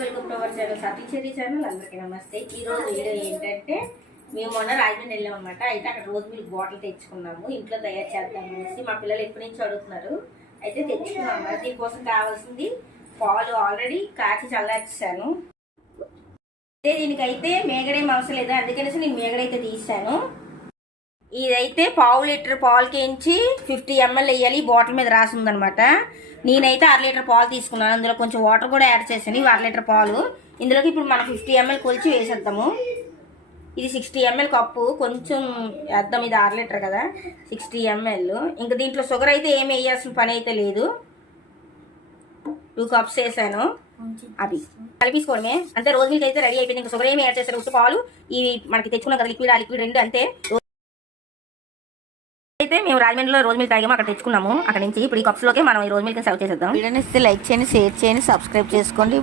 Welcome to our channel సాటి cherry channel. అందరికీ నమస్తే. ఈరోజు వీడియో ఏంటంటే మేము మొన్న రాజమండ్రి వెళ్ళాం అనమాట. అయితే అక్కడ రోజు మిల్క్ బాటిల్ తెచ్చుకున్నాము, ఇంట్లో తయారు చేద్దాం అనేసి. మా పిల్లలు ఎప్పటి నుంచి అడుగుతున్నారు, అయితే తెచ్చుకున్నాం అన్నమాట. దీనికోసం కావాల్సింది పాలు ఆల్రెడీ కాచి చల్లార్చాను. అదే దీనికైతే మేగడేం అవసరం లేదు, అందుకనేసి నేను మేగడైతే తీసాను. ఇదైతే పావు లీటర్ పాలకించి 50 ml వేయాలి. బాటిల్ మీద రాసి ఉందనమాట. నేనైతే 1/2 లీటర్ పాలు తీసుకున్నాను, అందులో కొంచెం వాటర్ కూడా యాడ్ చేశాను. 1/2 లీటర్ పాలు ఇందులోకి ఇప్పుడు మనం 50 ml కొలిచి వేసేద్దాము. ఇది 60 ml కప్పు, కొంచెం వేద్దాం. ఇది 1/2 లీటర్ కదా, 60 ml. ఇంకా దీంట్లో షుగర్ అయితే ఏమి వేయాల్సిన పని అయితే లేదు. 2 కప్స్ వేసాను, అవి కలిపేసుకోవడమే అంతే. రోజు మిల్క్ అయితే రెడీ అయిపోయింది. ఇంకా షుగర్ ఏమి యాడ్ చేశారు, ఉప్పు పాలు ఇవి మనకి తెచ్చుకున్నాం కదా, లిక్విడ్ ఆ లిక్విడ్ రెండు అంతే. అయితే మేము రాజమండ్రిలో రోజు మిల్క్ తాగాము, అక్కడ తెచ్చుకున్నాము. అక్కడ నుంచి ఇప్పుడు ఈ కప్స్ లోకి మనం ఈ రోజు మిల్క్ సర్వ్ చేసేద్దాం. వీడియోని లైక్ చేయండి, షేర్ చేయండి, సబ్స్క్రైబ్ చేసుకోండి.